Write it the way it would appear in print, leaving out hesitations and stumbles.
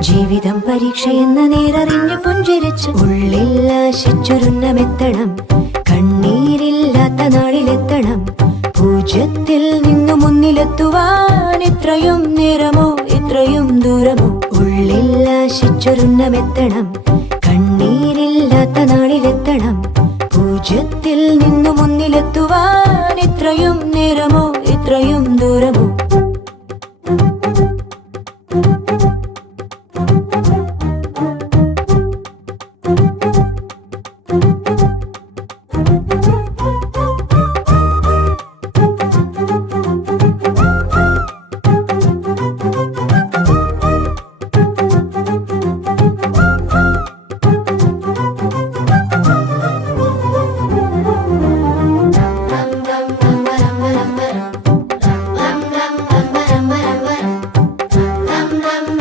ജീവിതം പരീക്ഷയെന്ന നേരറിഞ്ഞു പുഞ്ചിരിച്ച് ഉള്ളിൽ ആശിച്ചൊരുന്നമെത്തണം. കണ്ണീരില്ലാത്ത നാളിലെത്തണം. പൂജ്യത്തിൽ നിന്നു മുന്നിലെത്തുവാൻ ഇത്രയും നേരമോ ഇത്രയും ദൂരമോ? ഉള്ളിൽ ആശിച്ചൊരുന്നമെത്തണം. കണ്ണീരില്ലാത്ത നാളിലെത്തണം. പൂജ്യത്തിൽ നിന്നു മുന്നിലെത്തുവാൻ ഇത്രയും നേരമോ ഇത്രയും